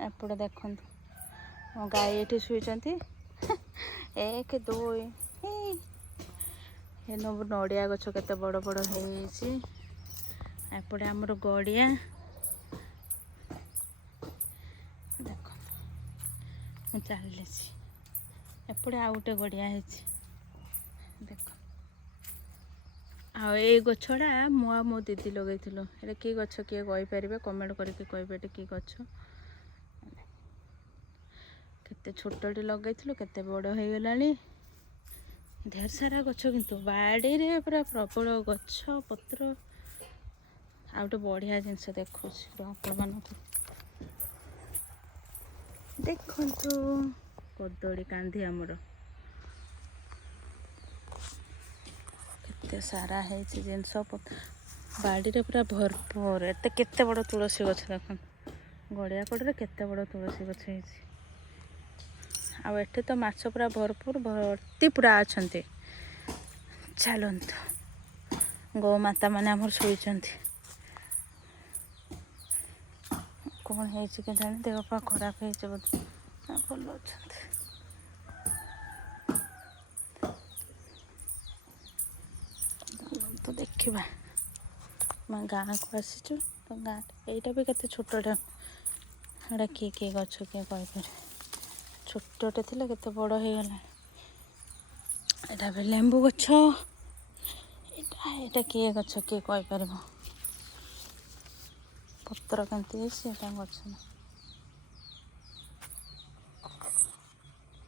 एपटे देखु मो गाई ये शुई एक दुई नड़िया गछ के बड़ बड़ होपटे आमर गड़िया देख चली एपटे आउ गोटे गड़िया देख आ गछड़ा मुआ मो दीदी लगे ये कि गछ किए कहीपर कमेंट करके कहे कि गछ केते छोटे लगे केते बड़ हो गला ढेर सारा गछ किंतु बाड़ी रे पूरा प्रबल गछ पत्र आ गोटे बढ़िया जिनस देखु देखु कदली कांधी आमर केते सारा है जिनस बाड़ी रे पूरा भरपूर एत केते बड़ तुलसी गछ देख गड़िया कड़े केते बड़ तुलसी गछ है आठ तो माछ पूरा भरपूर भर्ती पूरा अच्छा चलतु गौ माता मैंने आमर शोई कौन है कि जाने देह पा खराब है भल अच्छा तो देखा मैं गाँव को आसीचु तो गाँ यहीटा भी केते छोटा किए किए गछ किए कहीपर छोटे थे केते बड़ हो गला यहाँ लेंबू गछ यहाँ किए गछ किए कहीपर पत्र केमती गछ ना